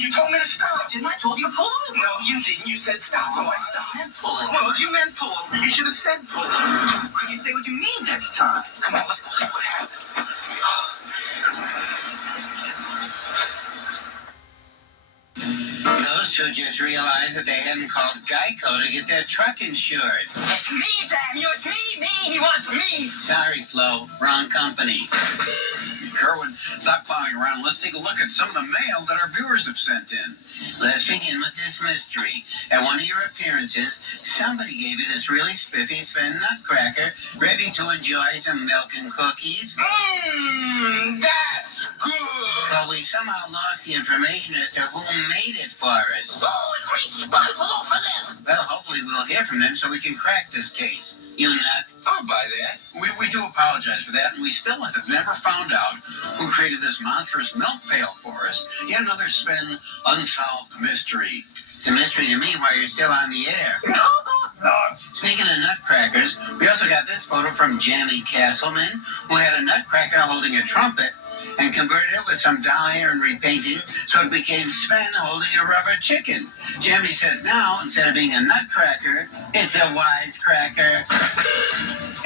You told me to stop. Didn't I told you to pull over? No, you didn't. You said stop, so I stopped. I meant pull over. Well, if you meant pull over, you should have said pull over. Could you say what you mean next time? Come on, let's go see what happened. Those two just realized that they hadn't called Geico to get their truck insured. It's me, Daniel. It's me. He wants me. Sorry, Flo. Wrong company. Kerwin, stop clowning around. Let's take a look at some of the mail that our viewers have sent in. Let's begin with this mystery. At one of your appearances, somebody gave you this really spiffy Sven nutcracker, ready to enjoy some milk and cookies. That's good. But we somehow lost the information as to who made it for us. Well, hopefully we'll hear from them so we can crack this case. You nut. I'll buy that. We do apologize for that, and we still have never found out who created this monstrous milk pail for us. Yet another Sven unsolved mystery. It's a mystery to me why you're still on the air. Speaking of nutcrackers, we also got this photo from Jamie Castleman, who had a nutcracker holding a trumpet and converted it with some doll hair and repainting so it became Sven holding a rubber chicken. Jamie says now, instead of being a nutcracker, it's a wisecracker.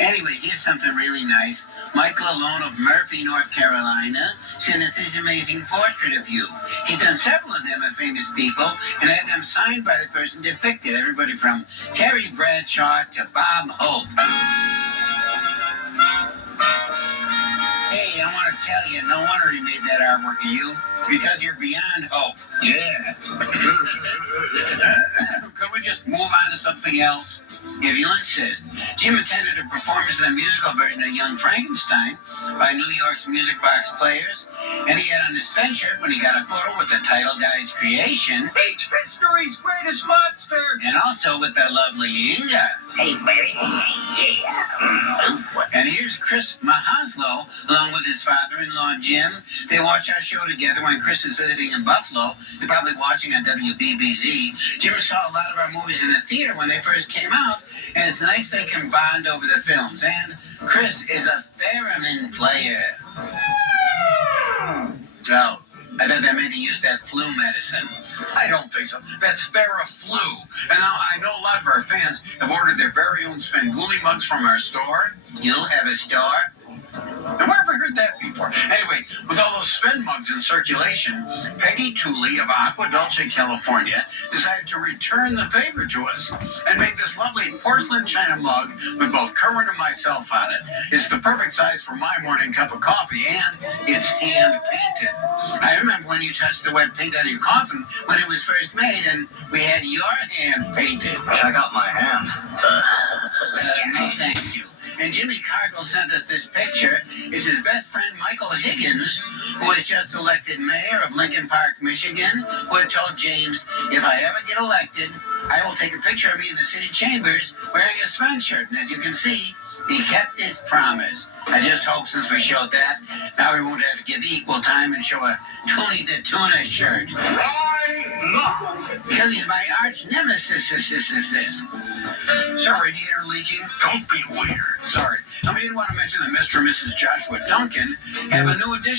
Anyway, here's something really nice. Michael Alone of Murphy, North Carolina, sent us this amazing portrait of you. He's done several of them of famous people and had them signed by the person depicted. Everybody from Terry Bradshaw to Bob Hope. Hey, I want to tell you, no wonder he made that artwork of you. It's because you're beyond hope. Yeah. Could we just move on to something else? If you insist. Jim attended a performance of the musical version of Young Frankenstein by New York's Music Box Players, and he had on his Sven shirt when he got a photo with the title guy's creation. It's history's greatest monster. And also with the lovely Inga. Hey, baby. Yeah. And here's Chris Mahaslo, along with his father-in-law, Jim. They watch our show together when Chris is visiting in Buffalo. They're probably watching on WBBZ. Jim saw a lot of our movies in the theater when they first came out, and it's nice they can bond over the films. And Chris is a theremin player. Oh, I thought that meant he used that flu medicine. I don't think so. That's Theraflu. And now I know a lot of our fans have ordered their very own Svengoolie mugs from our store. You have a store? Now, where have I heard that before? Anyway, with all those Sven mugs in circulation, Peggy Tooley of Aqua Dulce, California, decided to return the favor to us and make this lovely porcelain china mug with both Kerwin and myself on it. It's the perfect size for my morning cup of coffee, and it's hand-painted. I remember when you touched the wet paint on your coffin when it was first made, and we had your hand painted. Check out my hand. No, thank you. And Jimmy Cargill sent us this picture. It's his best friend, Michael Higgins, who was just elected mayor of Lincoln Park, Michigan, who had told James, if I ever get elected, I will take a picture of me in the city chambers wearing a Sven shirt. And as you can see, he kept his promise. I just hope since we showed that, now we won't have to give equal time and show a Tony the Tuna shirt. Because he's my arch nemesis. Is our radiator leaking? Don't be weird. Sorry. I didn't want to mention that Mr. and Mrs. Joshua Duncan have a new addition.